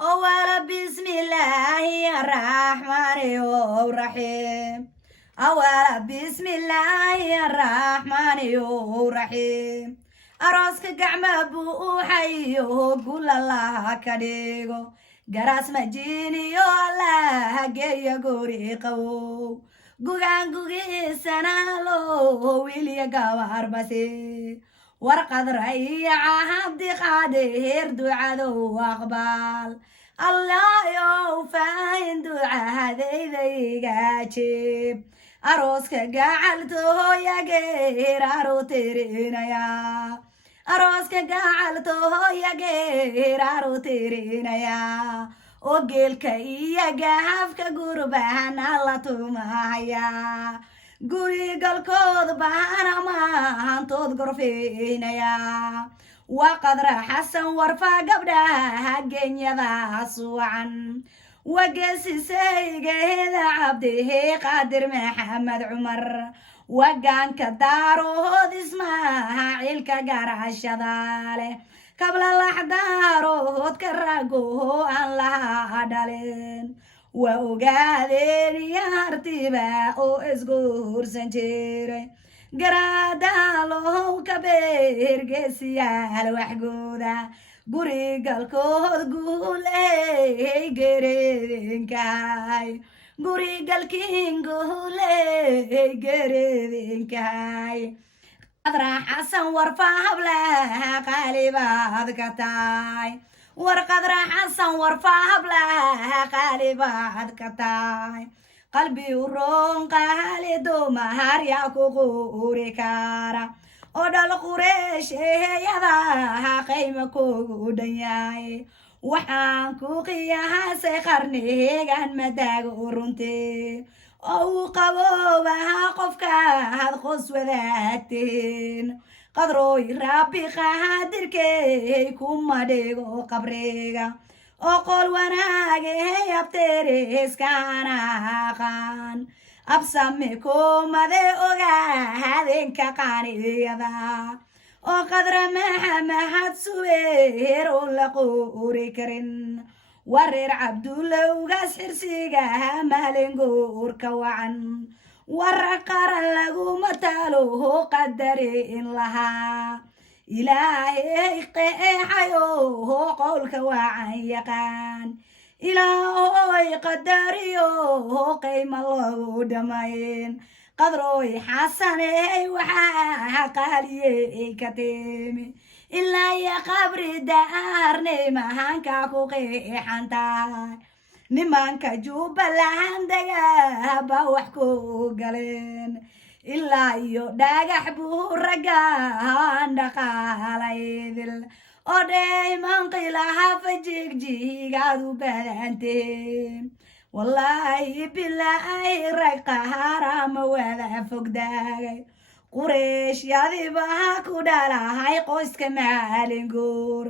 أولا بسم الله الرحمن الرحيم أولا بسم الله الرحمن الرحيم أراسك قعمة بوحيو قول الله كديغو قراس مجيني يو الله جي قوري قو قوغان قوغي سنالو ويلي قوار بسي warqad rayacahadi qaadheer ducado aqbaal allayow faahin ducahadaydayga jeeb arooska gacaltooyageer arooterinaya arooska gacaltooyageer arooterinaya oo geelka iyo gaafka gurbahana la tumahaya guri galkood bahana mahantood gorfeynaya waa qadra xasan warfa gabdhaha genyadaas wacan wageesisaygeeda cabdihe qaadir maxamed cumar wagaanka daarood ismaaciilka garashada leh kabla laxdaarood ka ragoho aan laha dhalin waa ogaadeen iyo hartiba oo isguursan jiray garaadaalow ka beergeesiyaal waxgooda guri galkood guuley gereedinkaay guri galkiin guuley gereedinkaay qadra xasan warfa hablaha qaalibaad ka tahay warqadra xasan warfa hablaha qaalibaad ka tahay qalbi uroon qaalido mahar yaa ku quuri kara oo dhal qureesheyadaha qayma kugu dhan yahay waxaan ku qiyaasay qarnigan madaago runtee oo uu qaboobaha qofka had qos wadaagteen qadrooy rabbi qaadirkey kuma dhigo qabriga oo qol wanaagay abtereeskana aqaan absame kumade ogaadeenka qaaniyada oo qadra maxamahad suweer oo la quuri karin wareer cabdulowgaas xirsiga maalin guurka wacan warra qaran laguma taalo qadari in lahaa ilaahay qeexayo qowlka wacan yaqaan ilaahoy qadariyo qayma loogu dhamayn qadrooy xasaney waxaa qaaliyey ka timi ilaa iyo qabri daarnay mahanka ku qeexantahay nimanka jubbaland dagaaba wax ku galeen ilaa iyo dhagax buu raggaan dhaqaalaydil oo dheymanqilaha fajigjigaad u badanteen wallaahi bilaahi rag qaharama wada fogdaagay qureeshyadiiba ku dhalahay qoyska maalin guur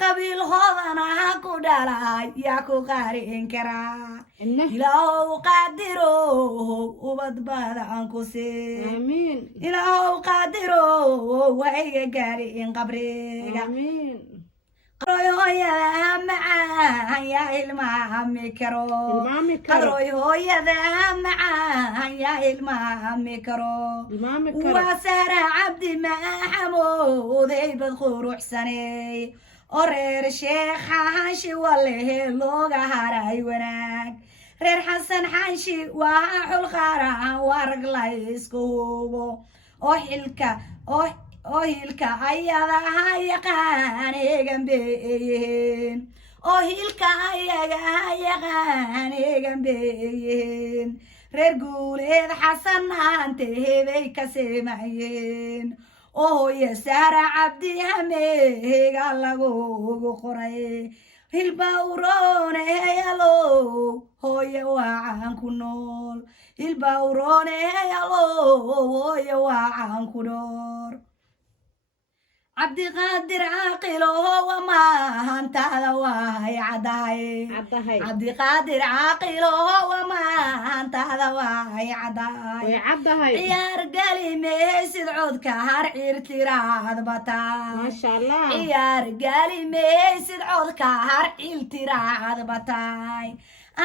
qabiilhoodana ha ku dhalahay yaa ku qarin karaa ilaahow qaadiro ubad badan ku sii ilaahow qaadiro wayga gaadhin qabriga qadroy hooyada macaan yaa ilmaami karo qadroy hooyada macaan yaa ilmaami karo waa sara cabdi maxamuuday bad quruxsaney oo reer sheekh xanshi walehe looga haray wanaag reer xasan xanshi waa xul qaran warag la isku hubo oo hilka ayadaha yaqaan eegan beeyeen oo hilka ayaga yaqaan eegan beeyeen reer guuleed xasan antehebay ka seemayeen oo hooye sara cabdi hameega lagugu qoray hilba urooneyalo hooye waacan ku nool hilba urooneyalo hooye waacan ku nool cabdiqaadir caaqiloho wamahantaada waay caddahay caddahay cabdiqaadir caaqiloho wamahantaada waay caddahay way caddahay ciyaar geli maysid codka har ciirtiraad bataa maasha allah ciyaar geli maysid codka har ciiltiraad bataay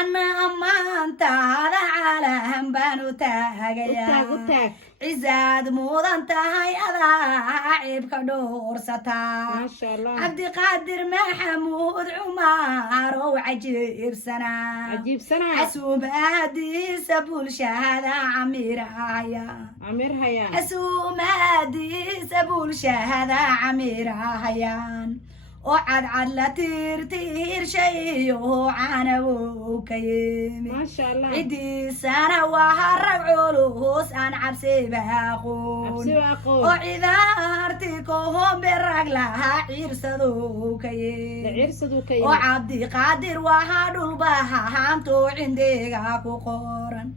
ana ammaantaada caalam baan u taagayaa u taag cizaad mudan tahay adaa ciibka dhuursataa maasha allah cabdiqaadir maxamuud cumarow cajiibsanaa cajiibsanaa casuumaadiisa bulshada camirahaya camirhayaan casuumaadiisa bulshada camirahayaan oo cadcad la tiirtiirshayo canawow ka yimi maasha allah cidiisana waa rag culus aan cabsiba aqoon cabsiba aqoon oo cidaarti kohombe rag lahaa ciirsadow ka yimi ciirsaduu ka oo yimi cabdiqaadir waa dhulbahaantoo cindiga ku qoran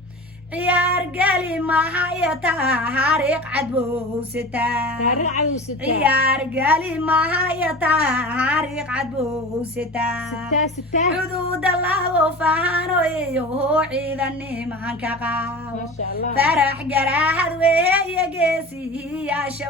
ciyaar geli mahaya taariikh cadbow sitaa taariikh cadow sitaa ciyaar geli mahaya taariikh cadbow sitaa sitaa xuduuda lagu fahano iyo ciidanimanka qaabo maasha allah farax garaahad weeye geesiyaasha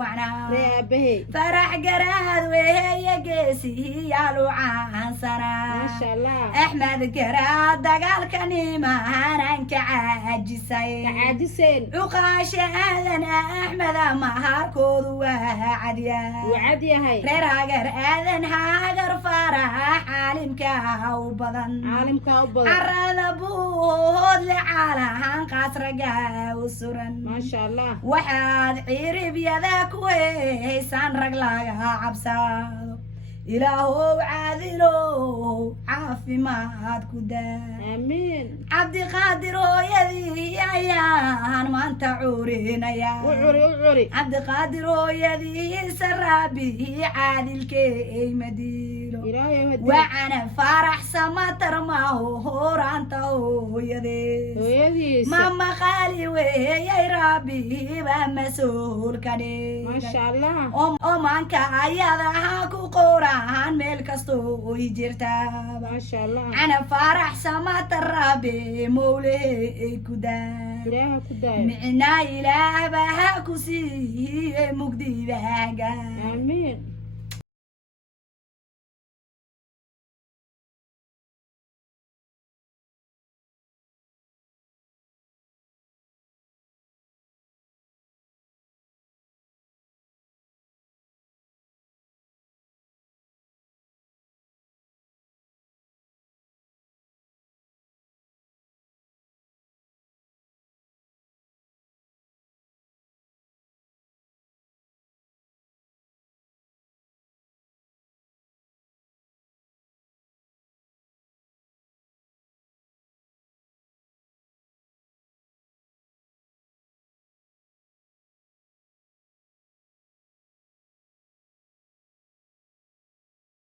wacnaa ree aabahey farax garaahad weeye geesiyaal u caansanaa maasha allah axmed garaad dagaalka nimananka caajisay caajiseen cuqaasha aadan axmeda maharkoodu waa cadyaa wuu cad yahay reer hagar aadan hagar farax caalimka u badan caalimkaa u badan carada buudle caalahan qaasraga u suran maasha allah waxaad ciribyada ku haysaan rag laga cabsado ilaahow caadilow caafimaad ku daa aamiin cabdiqaadir hooyadii ayaan maanta curinaya u curi cabdiqaadir hooyadiisa raabi caadilkey madiilo ilaahay hadi wacana farax samatar maaho horaanta hooyadiisa mama qaali weeyay raabiba mas-uulka dhigay maasha allah omanka ayadaha ku qoraan meel kastoo oy jirtaaba maasha allah cana farax samata raabe mowlehey ku daa ilaaha ku daayo micnaa ilaahba ha ku siiye mugdibaaga aamiin